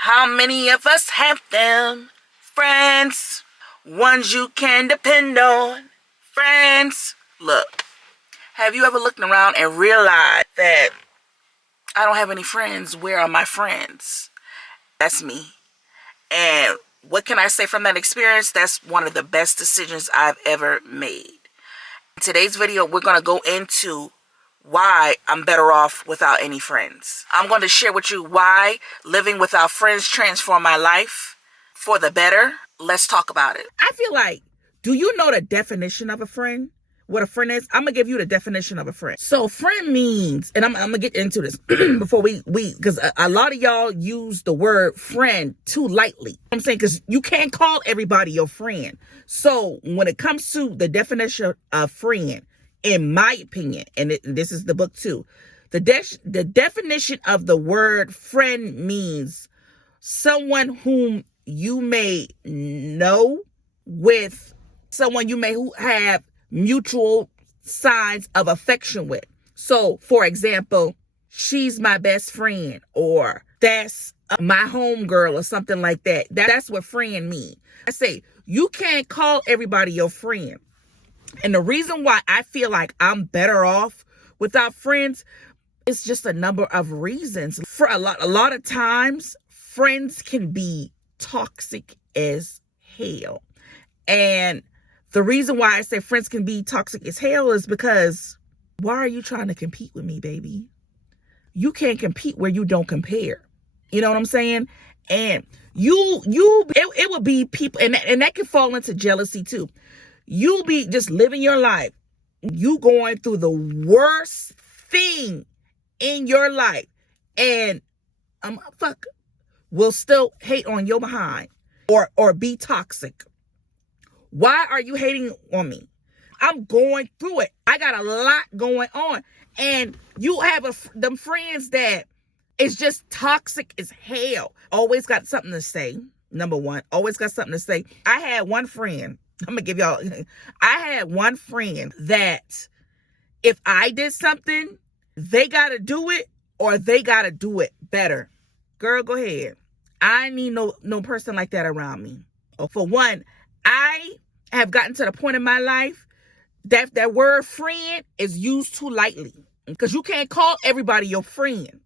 How many of us have them? Friends, ones you can depend on. Friends, look, have you ever looked around and realized that I don't have any friends? Where are my friends? That's me. And what can I say from that experience? That's one of the best decisions I've ever made. In today's video, we're going to go into why I'm better off without any friends. I'm going to share with you why living without friends transformed my life for the better. Let's talk about it. I feel like, do you know the definition of a friend? What a friend is? I'm going to give you the definition of a friend. So friend means, and I'm going to get into this before we because a lot of y'all use the word friend too lightly. I'm saying, because you can't call everybody your friend. So when it comes to the definition of friend, in my opinion, and this is the book too, the definition of the word friend means someone whom you may know, with someone you may have mutual signs of affection with. So, for example, she's my best friend, or that's my homegirl, or something like that. That's what friend means. I say, you can't call everybody your friend. And the reason why I feel like I'm better off without friends is just a number of reasons. For a lot of times, friends can be toxic as hell. And the reason why I say friends can be toxic as hell is because, why are you trying to compete with me, baby? You can't compete where you don't compare. You know what I'm saying? And it would be people, and that can fall into jealousy too. You'll be just living your life. You going through the worst thing in your life, and a motherfucker will still hate on your behind or be toxic. Why are you hating on me? I'm going through it. I got a lot going on. And you have them friends that is just toxic as hell. Always got something to say. Number one, always got something to say. I had one friend. I'm going to give y'all. I had one friend that if I did something, they got to do it, or they got to do it better. Girl, go ahead. I need no person like that around me. For one, I have gotten to the point in my life that that word friend is used too lightly, because you can't call everybody your friend.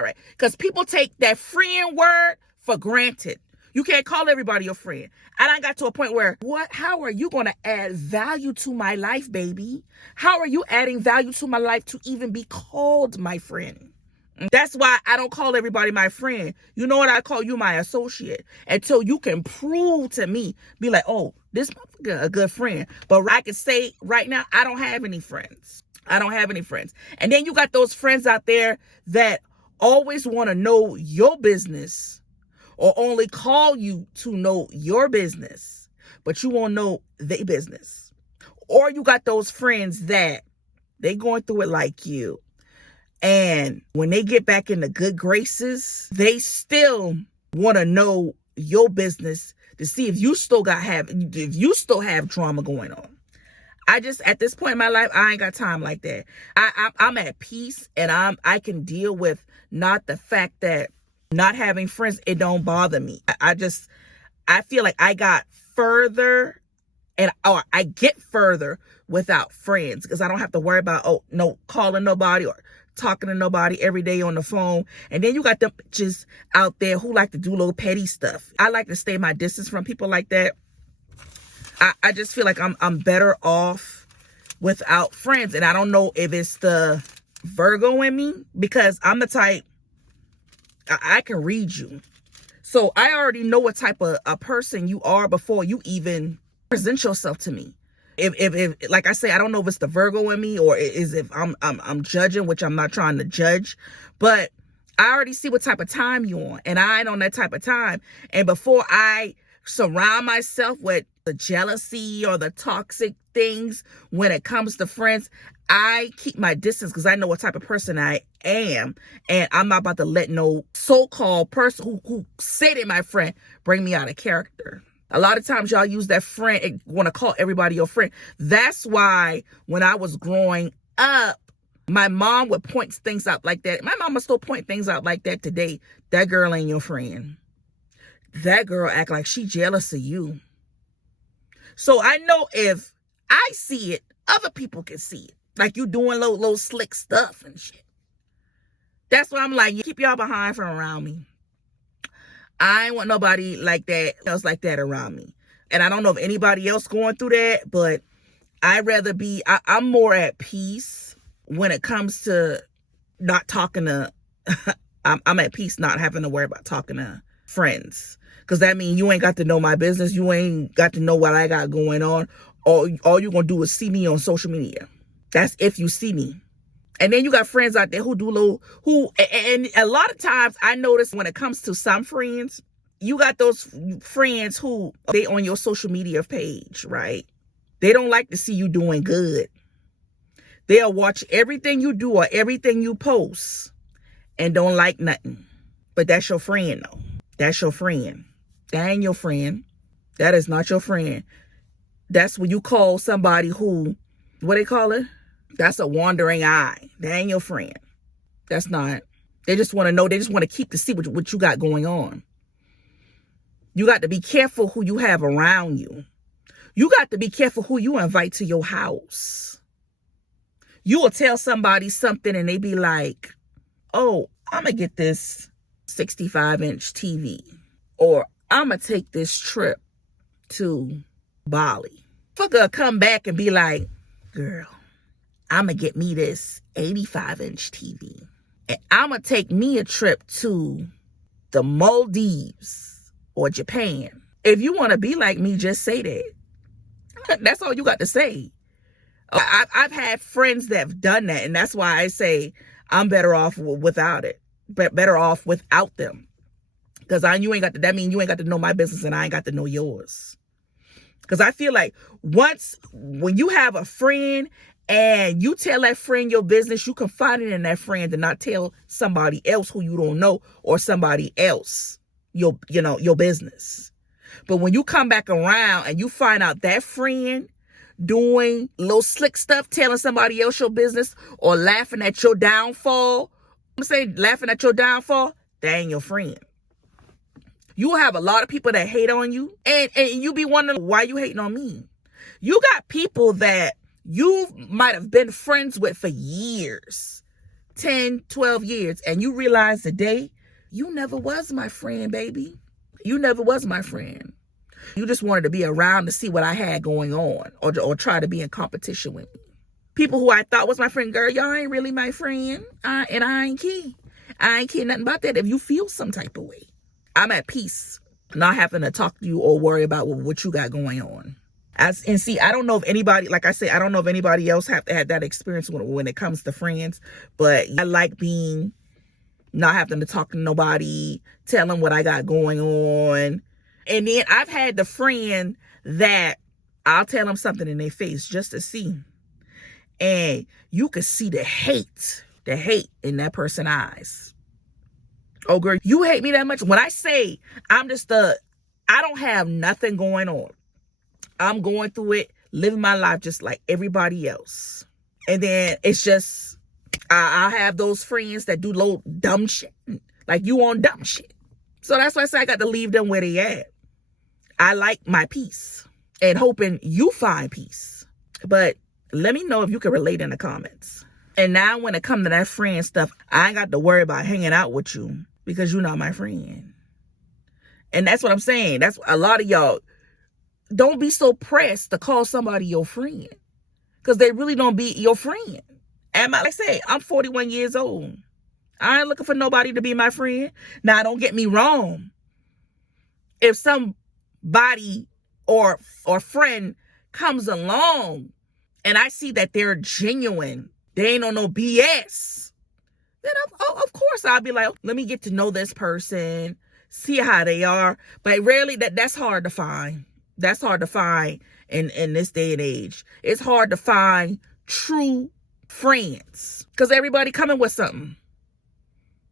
All right. Because people take that friend word for granted. You can't call everybody your friend. And I got to a point where, how are you going to add value to my life, baby? How are you adding value to my life to even be called my friend? That's why I don't call everybody my friend. You know what? I call you my associate until you can prove to me, be like, oh, this motherfucker a good friend. But I can say right now, I don't have any friends. I don't have any friends. And then you got those friends out there that always want to know your business, or only call you to know your business, but you won't know their business. Or you got those friends that they going through it like you. And when they get back in the good graces, they still want to know your business to see if you still have drama going on. At this point in my life, I ain't got time like that. I'm at peace, and I can deal with not the fact that not having friends, it don't bother me. I feel like I got further, or I get further without friends, because I don't have to worry about, calling nobody or talking to nobody every day on the phone. And then you got them bitches out there who like to do little petty stuff. I like to stay my distance from people like that. I just feel like I'm better off without friends. And I don't know if it's the Virgo in me, because I'm the type, I can read you. So I already know what type of a person you are before you even present yourself to me. If like I say, I don't know if it's the Virgo in me, or is if I'm judging, which I'm not trying to judge, but I already see what type of time you on, and I ain't on that type of time. And before I surround myself with the jealousy or the toxic things when it comes to friends, I keep my distance, because I know what type of person I am, and I'm not about to let no so-called person who say they're my friend bring me out of character. A lot of times y'all use that friend and want to call everybody your friend. That's why when I was growing up, my mom would point things out like that. My mama still point things out like that today. That girl ain't your friend. that girl act like she jealous of you. So I know if I see it, other people can see it. Like you doing little slick stuff and shit. That's why I'm like, you keep y'all behind from around me. I ain't want nobody like that, else like that around me. And I don't know if anybody else going through that, but I'd rather be, I'm more at peace when it comes to not talking to, I'm at peace not having to worry about talking to friends. Because that means you ain't got to know my business. You ain't got to know what I got going on. All you're going to do is see me on social media. That's if you see me. And then you got friends out there who do and a lot of times I notice when it comes to some friends, you got those friends who they on your social media page, right? They don't like to see you doing good. They'll watch everything you do or everything you post and don't like nothing. But that's your friend though. That's your friend. That ain't your friend. That is not your friend. That's when you call somebody who, what they call it? That's a wandering eye. That ain't your friend. That's not. They just want to know. They just want to keep to see what you got going on. You got to be careful who you have around you. You got to be careful who you invite to your house. You will tell somebody something and they be like, oh, I'm going to get this 65-inch TV. Or I'm going to take this trip to Bali. Fucker come back and be like, girl, I'm going to get me this 85-inch TV. And I'm going to take me a trip to the Maldives or Japan. If you want to be like me, just say that. That's all you got to say. I've had friends that have done that. And that's why I say I'm better off without it. Better off without them. Because that means you ain't got to know my business and I ain't got to know yours. Because I feel like when you have a friend and you tell that friend your business, you confide in that friend and not tell somebody else who you don't know or somebody else your business. But when you come back around and you find out that friend doing little slick stuff, telling somebody else your business or laughing at your downfall, laughing at your downfall, that ain't your friend. You have a lot of people that hate on you and you be wondering why you hating on me. You got people that you might have been friends with for years, 10, 12 years, and you realize today, you never was my friend, baby. You never was my friend. You just wanted to be around to see what I had going on or try to be in competition with me. People who I thought was my friend, girl, y'all ain't really my friend. And I ain't care. I ain't care nothing about that if you feel some type of way. I'm at peace, not having to talk to you or worry about what you got going on. And see, I don't know if anybody, like I say, I don't know if anybody else have to have that experience when it comes to friends, but I like not having to talk to nobody, tell them what I got going on. And then I've had the friend that I'll tell them something in their face just to see. And you can see the hate in that person's eyes. Oh, girl, you hate me that much? When I say I don't have nothing going on. I'm going through it, living my life just like everybody else. And then it's just, I have those friends that do little dumb shit. Like you on dumb shit. So that's why I say I got to leave them where they at. I like my peace and hoping you find peace. But let me know if you can relate in the comments. And now when it comes to that friend stuff, I ain't got to worry about hanging out with you because you're not my friend. And that's what I'm saying. That's a lot of y'all. Don't be so pressed to call somebody your friend because they really don't be your friend. And like I say, I'm 41 years old. I ain't looking for nobody to be my friend. Now, don't get me wrong. If somebody or friend comes along and I see that they're genuine, they ain't on no BS, then of course I'll be like, let me get to know this person, see how they are. But rarely, that's hard to find. That's hard to find in this day and age. It's hard to find true friends because everybody coming with something.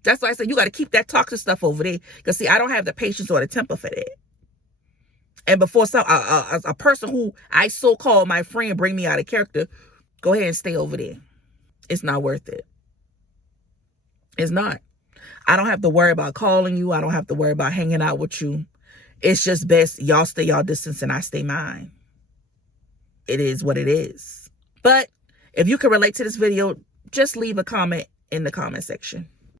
That's why I said you got to keep that toxic stuff over there. Because see, I don't have the patience or the temper for that. And before a person who I so-called my friend bring me out of character, go ahead and stay over there. It's not worth it. It's not. I don't have to worry about calling you. I don't have to worry about hanging out with you. It's just best y'all stay y'all distance and I stay mine. It is what it is. But if you can relate to this video, just leave a comment in the comment section.